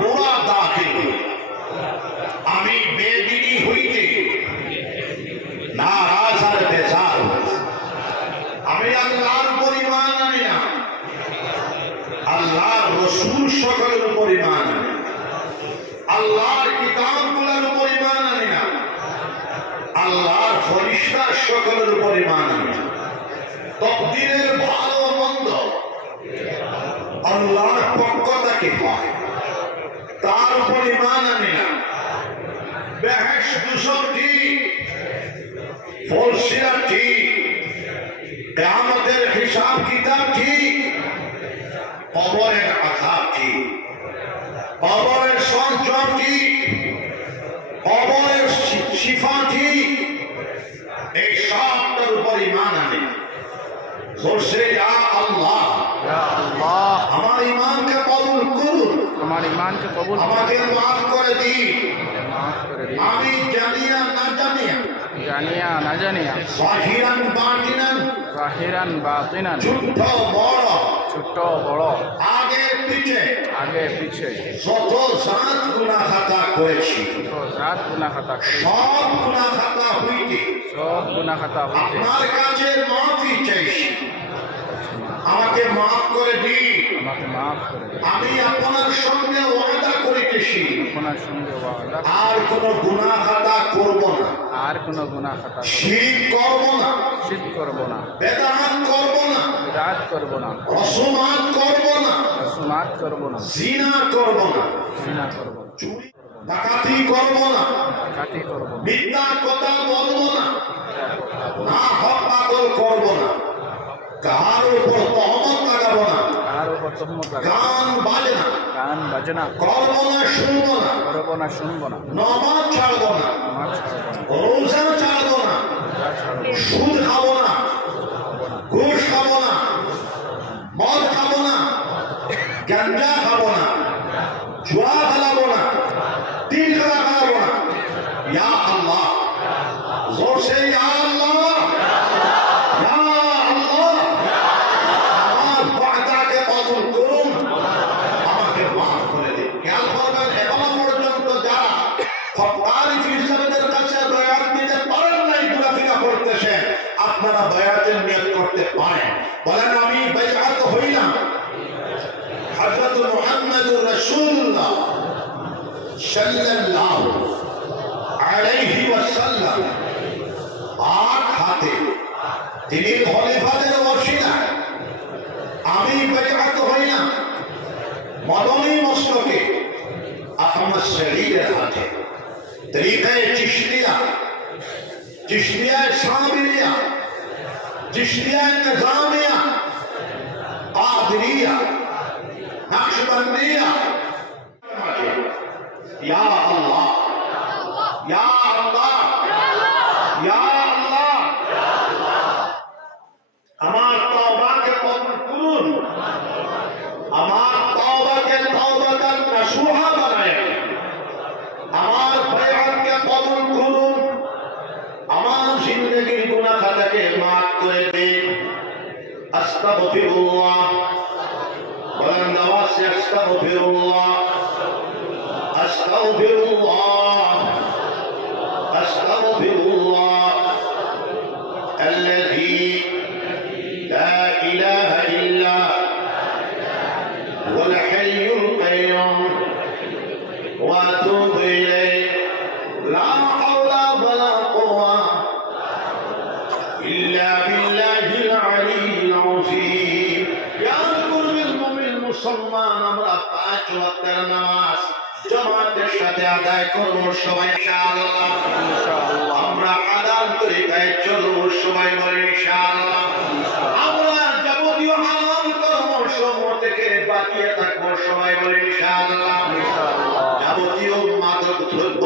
পুরা দাখিল আমি বেদিনী হইতে নারাজ আর বেজার আমি আল্লাহর পরিমাণ আনি না। আল্লাহর রসুল সকলের পরিমাণ আল্লাহর কিতাবগুলোর পরিমাণ আনি না। আল্লাহর ফরিস্তার সকলের পরিমাণ আনি। না তকদিরের ভালো মন্দ আল্লাহর পক্ষ থেকে পায় তার পরিমাণ আনি না বেহেস দূষণ ঠিক ফলসিরা ঠিক। কেয়ামতের হিসাব কিতাব ঠিক। কবরের আঘাত ঠিক। কবরের সঞ্চয় ঠিক। কবরের শিফা ঠিক। এই সবটার পরিমাণ আনে। বলছে ইয়া আল্লাহ। আমার ইমানকে কবুল করুন। আমার ইমানকে কবুল আমাকে মাফ করে দিন। আমি জানিয়া না জানিয়া। জাহিরান বাতিনান। ছোট বড়। ছোট বড়। আগে পিছে আগে পিছে যত জাত গুণা খাতা করেছি। তো জাত গুনা খাতা সব গুণা খাতা হইতে। সব খাতা হইতে। আপনার কাছে মাফি চাইছি। আমাকে মাফ করে দিন। আমাকে মাফ করে আমি আপনার সঙ্গে আপনার সঙ্গে আর কোন গুণা খাতা করব না আর কোনো গুনা খাতা শির করব না শীত করব না বেদাত করব না রাত করব না রসমাত করব না সুমাত করব না জিনা করব না জিনা করব না চুরি ডাকাতি করব না কাটি করব না মিথ্যা কথা বলব না না হক পাগল করব না কার উপর তহমত লাগাবো না আর উপর তহমত লাগা গান বাজে না। গান করব না। শুনব না। করব না শুনব না। নমাজ ছাড়বো না। নামাজ ছাড়বো না। রোজা ছাড়বো না। সুদ খাব না। খাব না। ঘুষ খাব না। মদ খাব না। গাঞ্জা খাব না। জুয়া খেলাবো না। তিন খেলা খেলাবো না। ইয়া আল্লাহ। জোর সে ফটকারি ফিরসাবেদের কাছে বয়াত দিতে পারেন নাই, ঘোরাফেরা করতেছে আপনারা বয়াতের নিয়ত করতে পারেন। বলেন, আমি বয়াত হইলাম। হযরত মুহাম্মদুর রাসূলুল্লাহ সাল্লাল্লাহু আলাইহি শরীরের হাতে। তরিকায় চিশলিয়া চিশলিয়ায় সামিলিয়া চিশলিয়ায় নিজামিয়া কাদরিয়া নকশবন্দিয়া ইয়া আল্লাহ ইয়া আল্লাহ ইয়া আল্লাহ আমার তওবাকে কবুল করুন আমার তওবাকে তওবাতান নাসুহা বানায় আমার গুনাহ খাতাকে মাফ করে দিন আস্তাগফিরুল্লাহ বলেন নামাজে আস্তাগফিরুল্লাহ আস্তাগফিরুল্লাহ আস্তাগফিরুল্লাহ الذي لا إله إلا هو الحي মুসলমান আমরা পাঁচ ওয়াক্তের নামাজ জমাতের সাথে আদায় করব সবাই ইনশাআল্লাহ। আমরা আদান তরিকায় চলব সবাই বলে ইনশাআল্লাহ। আমরা যাবতীয় হারাম কর্ম সমূহ থেকে বাঁচিয়ে থাকব সবাই বলি ইনশাআল্লাহ। যাবতীয় মাদক দ্রব্য